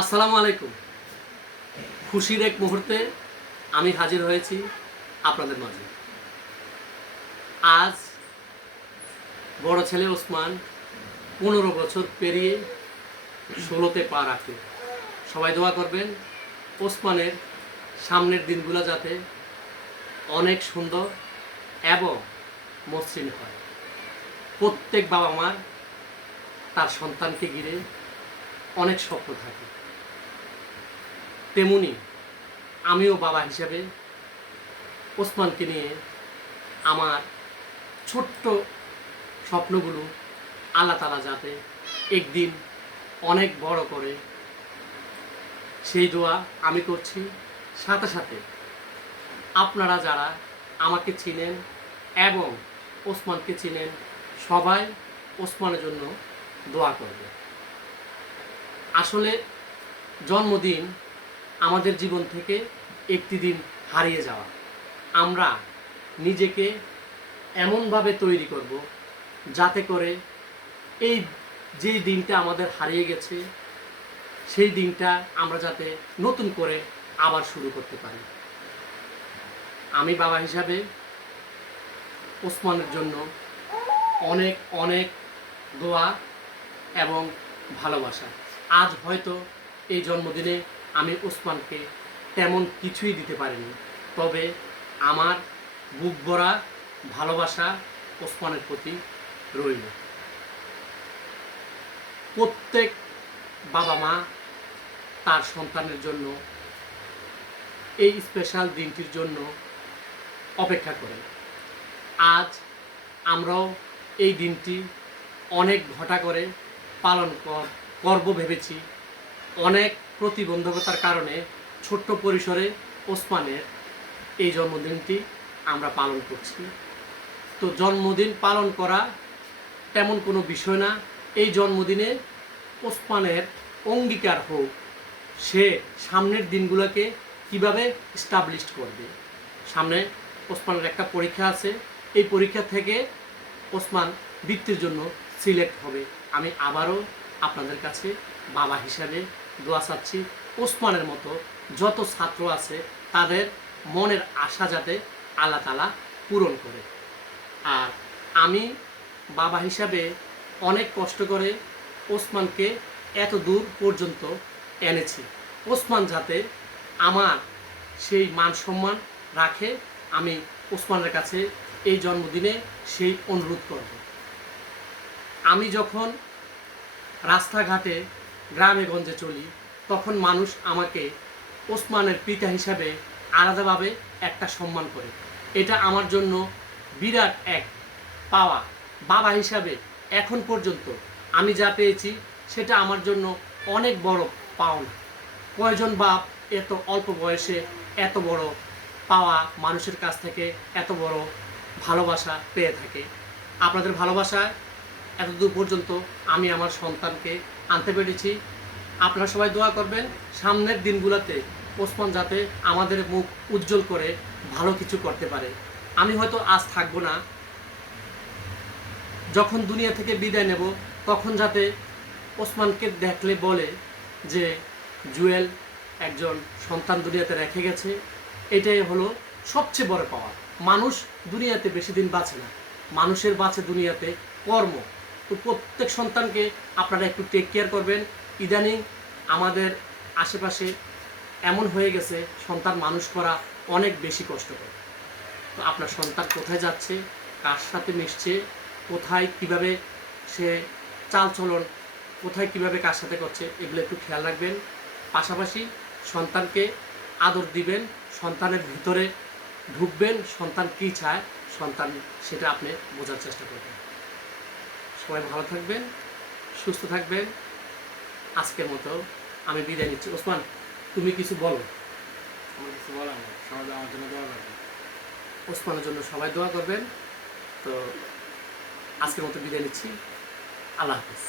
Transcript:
আসসালামু আলাইকুম। খুশির এক মুহূর্তে আমি হাজির হয়েছি আপনাদের মাঝে। আজ বড় ছেলে ওসমান 15 বছর পেরিয়ে 16তে পা রাখে। সবাই দোয়া করবেন ওসমানের সামনের দিনগুলো যাতে অনেক সুন্দর এবং মসৃণ হয়। প্রত্যেক বাবা মার তার সন্তানকে ঘিরে অনেক স্বপ্ন থাকে, তেমনি আমিও বাবা হিসেবে ওসমানকে নিয়ে আমার ছোট্ট স্বপ্নগুলো আল্লাহ তাআলা যাতে একদিন অনেক বড় করে সেই দোয়া আমি করছি। সাথে সাথে আপনারা যারা আমাকে চিনেন এবং ওসমানকে চিনেন সবাই ওসমানের জন্য দোয়া করবে। আসলে জন্মদিন আমাদের জীবন থেকে একটি দিন হারিয়ে যাওয়া। আমরা নিজেকে এমনভাবে তৈরি করব যাতে করে এই যে দিনটা আমাদের হারিয়ে গেছে সেই দিনটা আমরা যাতে নতুন করে আবার শুরু করতে পারি। আমি বাবা হিসাবে ওসমানের জন্য অনেক অনেক দোয়া এবং ভালোবাসা। আজ হয়তো এই জন্মদিনে আমি ওসমানকে তেমন কিছুই দিতে পারিনি, তবে আমার বুক ভরা ভালোবাসা ওসমানের প্রতি রইল। প্রত্যেক বাবা মা তার সন্তানের জন্য এই স্পেশাল দিনটির জন্য অপেক্ষা করে। আজ আমরাও এই দিনটি অনেক ঘটা করে পালন করব ভেবেছি। অনেক প্রতিবন্ধকতার কারণে ছোট্ট পরিসরে ওসমানের এই জন্মদিনটি আমরা পালন করছি। তো জন্মদিন পালন করা তেমন কোনো বিষয় না। এই জন্মদিনে ওসমানের অঙ্গীকার হোক সে সামনের দিনগুলোকে কিভাবে এস্টাবলিশ করবে। সামনে ওসমানের একটা পরীক্ষা আছে, এই পরীক্ষা থেকে ওসমান বৃত্তির জন্য সিলেক্ট হবে। আমি আবারও আপনাদের কাছে বাবা হিসাবে দোয়া চাচ্ছি ওসমানের মতো যত ছাত্র আছে তাদের মনের আশা যাতে আল্লাহ তাআলা পূরণ করে। আর আমি বাবা হিসাবে অনেক কষ্ট করে ওসমানকে এত দূর পর্যন্ত এনেছি। ওসমান যাতে আমার সেই মান সম্মান রাখে, আমি ওসমানের কাছে এই জন্মদিনে সেই অনুরোধ করব। আমি যখন রাস্তাঘাটে গ্রামে গঞ্জে চলি তখন মানুষ আমাকে ওসমানের পিতা হিসাবে আলাদাভাবে একটা সম্মান করে। এটা আমার জন্য বিরাট এক পাওয়া। বাবা হিসাবে এখন পর্যন্ত আমি যা পেয়েছি সেটা আমার জন্য অনেক বড় পাওনা। কয়জন বাপ এত অল্প বয়সে এত বড় পাওয়া মানুষের কাছ থেকে এত বড় ভালোবাসা পেয়ে থাকে। আপনাদের ভালোবাসায় এতদূর পর্যন্ত আমি আমার সন্তানকে আনতে পেরেছি। আপনারা সবাই দোয়া করবেন সামনের দিনগুলোতে ওসমান যাতে আমাদের মুখ উজ্জ্বল করে ভালো কিছু করতে পারে। আমি হয়তো আজ থাকবো না, যখন দুনিয়া থেকে বিদায় নেব তখন যাতে ওসমানকে দেখলে বলে যে জুয়েল একজন সন্তান দুনিয়াতে রেখে গেছে। এটাই হলো সবচেয়ে বড় পাওয়া। মানুষ দুনিয়াতে বেশি দিন বাঁচে না, মানুষের বাঁচে দুনিয়াতে কর্ম। তো প্রত্যেক সন্তানকে আপনারা একটু টেক কেয়ার করবেন। ইদানিং আমাদের আশেপাশে এমন হয়ে গেছে সন্তান মানুষ করা অনেক বেশি কষ্টকর। তো আপনার সন্তান কোথায় যাচ্ছে, কার সাথে মিশছে, কোথায় কিভাবে সে চালচলন, কোথায় কিভাবে কার সাথে করছে, এগুলো একটু খেয়াল রাখবেন। পাশাপাশি সন্তানকে আদর দিবেন, সন্তানের ভিতরে ঢুকবেন, সন্তান কী চায় সন্তান সেটা আপনি বোঝার চেষ্টা করবেন। সবাই ভালো থাকবেন, সুস্থ থাকবেন। আজকের মতো আমি বিদায় নিচ্ছি। ওসমান, তুমি কিছু বলো। আমার কিছু বলার নেই, সবাই আমার জন্য দোয়া করবেন। ওসমানের জন্য সবাই দোয়া করবেন। তো আজকের মতো বিদায় নিচ্ছি। আল্লাহ হাফিজ।